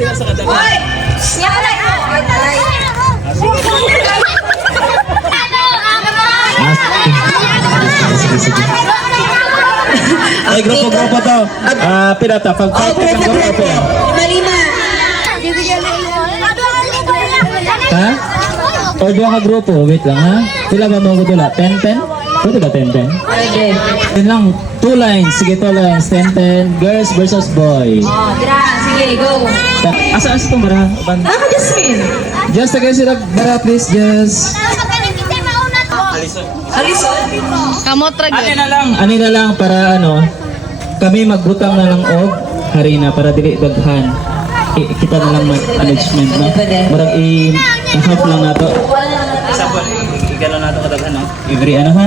sila sa kadagan. Hoy! Siya ka na! Sige, sige. Ay, grupo-grupo to. Pirata, pag 5 lang grupo. Lima. Ha? O dua ka grupo, wait lang ha. Pila ba mo ko dula? 10-10? Pwede ba 10-10? Pwede. Yun lang, 2 lines. Sige, 2 lines. 10-10. Girls versus boys. Oh, tira. Sige, go. Asa itong bara? Ako, Jasmine. Just tagay sila bara, please. Just. Alison? Kamot ra gyud. Ani na lang para ano, kami magbutang na lang og harina para dili daghan. Kita na lang management no. Murag i-half lang nato. Example, i-gano nato kadaghan no. Every ano ha?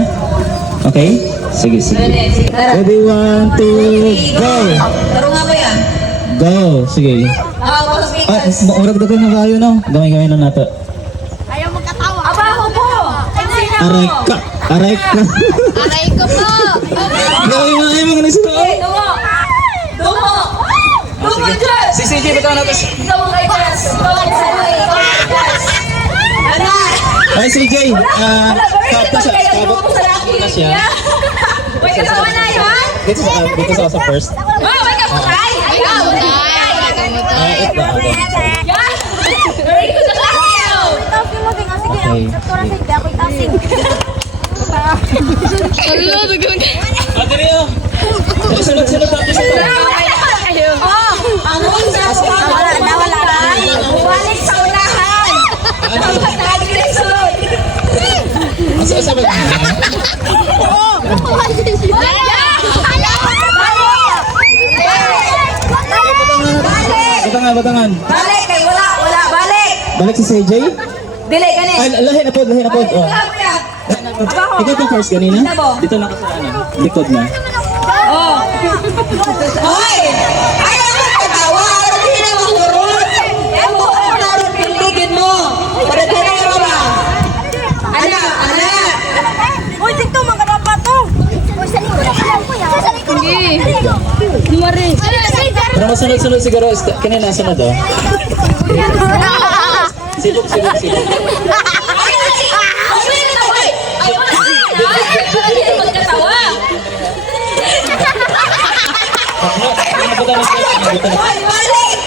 Okay? Sige, sige. Ready, 1, 2, go! Taro nga ba yan? Go! Sige. Murag daghan na kayo no. Gamay-gamay na nato. Ayaw magkatawa. Aba, ako po! Aray ka! Aray ka! Aray ko po. Gawin mo ay mga nagsuto. Dumo! Dumo! Dumo, Jess! Si CJ, bitaw nato. Dumo kay Jess! Dumo kay Jess! Ano? Ay, CJ! Kapta siya. Kapta siya. May kasawa na yun? Dito sa first. Oh, may kapatay! Ayaw! Ito. Ready ko sa kakyaw! Okay. Hello, dugon. Adri, oh. Sunod-sunod natin sa Oh, ang unsa sa nawala na. Balik sa unahan. Dapat lagi rin sunod. Asa ba? Batangan. Balik kay wala balik. Balik si CJ? Dili gani. Ay, lahi na po. Oh. Ikaw itong first kanina? Dito na ka sa ano? Likod na. Oh. Hoy! Ayaw mo katawa. Hindi na mahurot. Ayaw mo katawa. Pindigin mo. Padagdagan mo ba? Anak. Hoy, tikto mga dapat to. Sige. Mari. Pero masunod-sunod siguro. Kanina sunod oh. Silog. Magkatawa. Balik!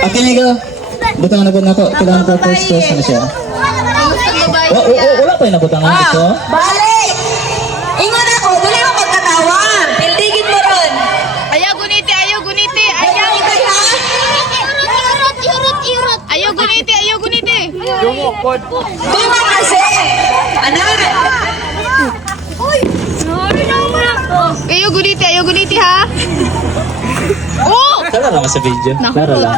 Okay, Nigo. Butangan na po na ako. Kailangan ko first na siya. Wala pa yung nabutangan dito. Balik! Ingon ako, dali mo magkatawa. Pildigin mo ron. Ayaw guniti. Ayaw guniti. Tuma kasi! Anak! Ayaw guniti ha. Oh! Tara lang sa video. Tara lang.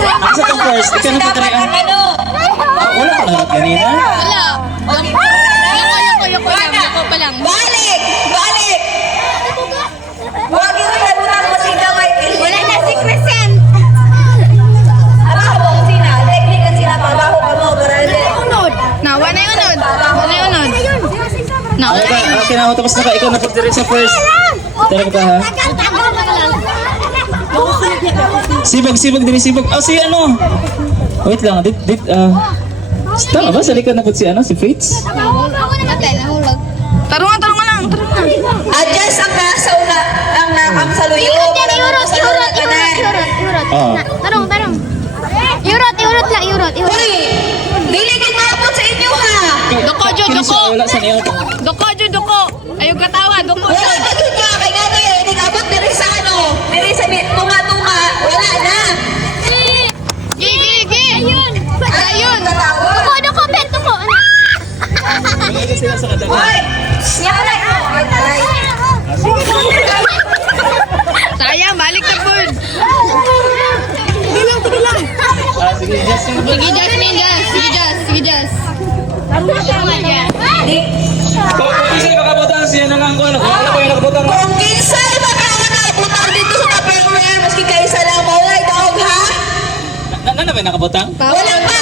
Asa itong first? Ikaw na pagkarian. Wala pa lang kanina. Wala. Yoko pa lang. Balik! Huwag yung nabutan mo si Damay. Wala na si Crescent. Abaho mo kung sina. Teknikan sila. Pabaho ka mo. Nawa na yun. Okay na ako. Tapos na ka. Ikaw na pagkarian sa first. Tara ka ha. Sibag din sibag. Si ano? Wait lang. Tama ba? Sa likod na po si Fritz? Tarungan lang. Adjust ang nasa una. Ang saluyo. Oo. Tarong. Urot. Uy! Diligin mo po sa inyo ha! Doko. Wala sa niyo. Doko. Ayaw katawa. Doko. Wala ka dun nga! Kaya nga kayo, hindi kapag diri sa ano, diri sa tunga-tunga, wala na! Gigi. Ayun. Tatawa! Doko, beto ko. Wala sila sa kadagan. Hoy! Siya ka na! Ay, Sayang, balik na po. Sige, just Sige, Jazz. Kung isa makabutang siya na lang ko. Wala pa yung nakabutang. kung kinsay makauna, butang dito sa Tupperware, maski kayo sa lang, mawala ikaw ha? Ano ba yung nakabutang? Wala pa!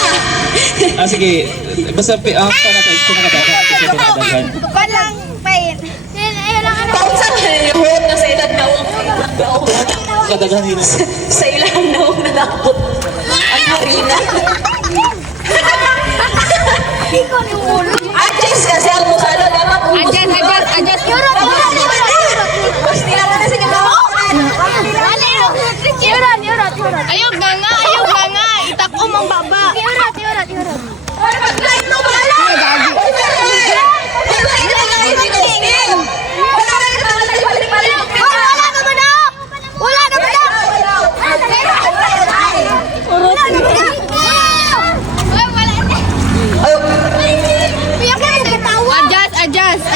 Sige. Basta nakadagan. Walang pain. Ayun lang ano. Pausa mo na yun! kadaganin. Sa ilang naong nalapot ang harina. Adjust kasi ang musalo dapat umus. Adjust. Pasti lang na sa inyo. Ayog nga nga. Itakom ang baba. Pag-light mo ba lang?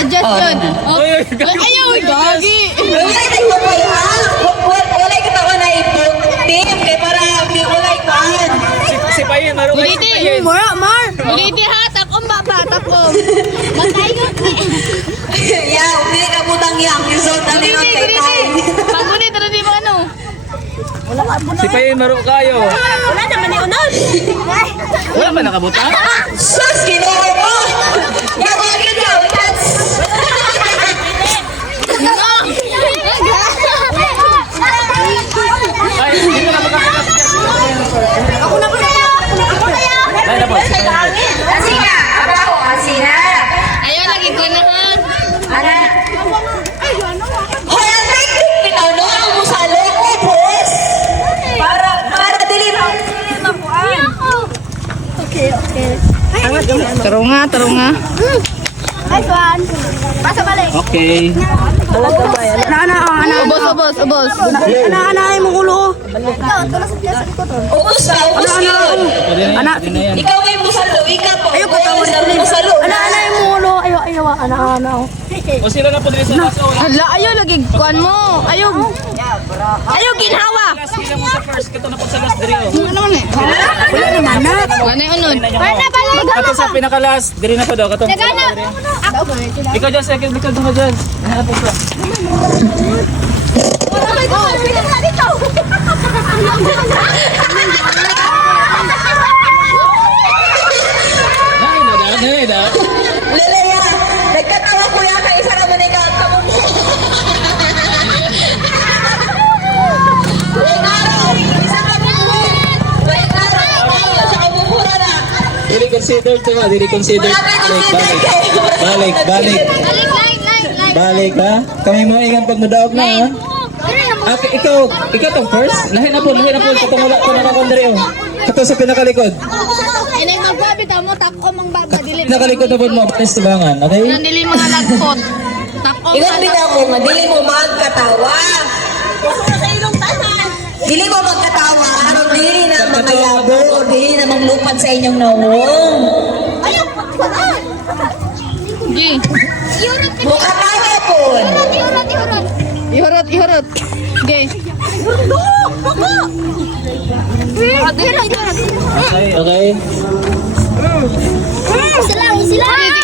Adjust yun. Ayaw, gagi. Walay tayo po ha? Walay ka tawa na iputim kay para walay kaan. Si Payin, maro kayo. Uliti ha, takom baba, takom. Yeah, hindi ka butang yang. Result na rin ang kay Tay. Pag-ulit, ano di ba ano? Si Payin, maro kayo. Wala naman ni Unod. Wala ba nakabuta? Sus, kinuha mo! Gawagin daw! That's... Ay, hindi ko na makakakas. Ay, na po. Si Payin. Asina! Abaho, asina! Ayaw, lagi ko na ha. Ana! Hoy, ang technique bitaw, no? Ang musalo ko, boss! Para dili ba? Taro nga. Okay. Ubos. Ubus ka, ubus ka! Pwede na yan. Ikaw may musalo, ikaw po. Ayaw ko tawag na musalo. O sila na po din sa laso. Hala, ayaw, lagi kuan mo. Ayaw, ginhawa. Last sila mo sa first. Kato na po sa last diri. Ano man eh? Wala na unod. Kato sa pinaka-last. Diri na po daw. Kato. Ikaw dyan, second. Likod mo dyan. Hanap po ka. Nay na. Lelea, nagkatawa ko yan kay isa naman ikaw at kamong Wait, araw! Isa ka mo! Wait, araw! Sa kabubura na! Dili consider to nga. Dili consider. Wala kayo consider kayo! Balik ha. Kami mo ingat pag madaog na ha. Ikaw tong first. Lahi na po. Katong wala ko nakakondre oh. Kato sa pinakalikod. Inay magbabi ta mo, takom ang baba. Dili Pinakalikod na po mo. Panis tubangan. Okay? Nandili mga lagpot. Takom Ingat bitaw mo, madili mo magkatawa! Dili mo magkatawa, aron dili na mga yabo o dili na manglupad sa inyong nawong. Gi. Mukha tayo po! Ihurot. Gi. Okay.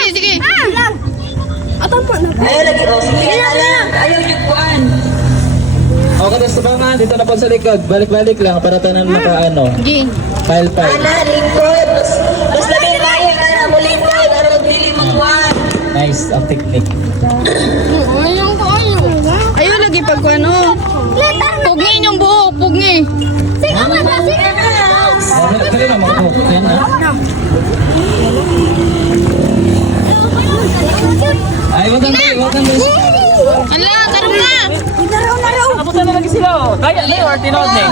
Sige. Ayaw lagi, o sige na lang, ayaw yung kuhan. Okay, tapos tubangan. Dito na po sa likod. Balik-balik lang para tanan makaano. Gi. File. Ana, lingkod, mas labi tayo na na mo lingkod, aron dili mo kuhan. Nice ang technique. Ayaw lagi pag ano. Pugni inyong buhok, pugni. Kaya na mga buhok. Yan ha. Ay, wag kang basic. Ala, karon na. Kapusta na lagi sila oh. Kaya na or tinod na eh.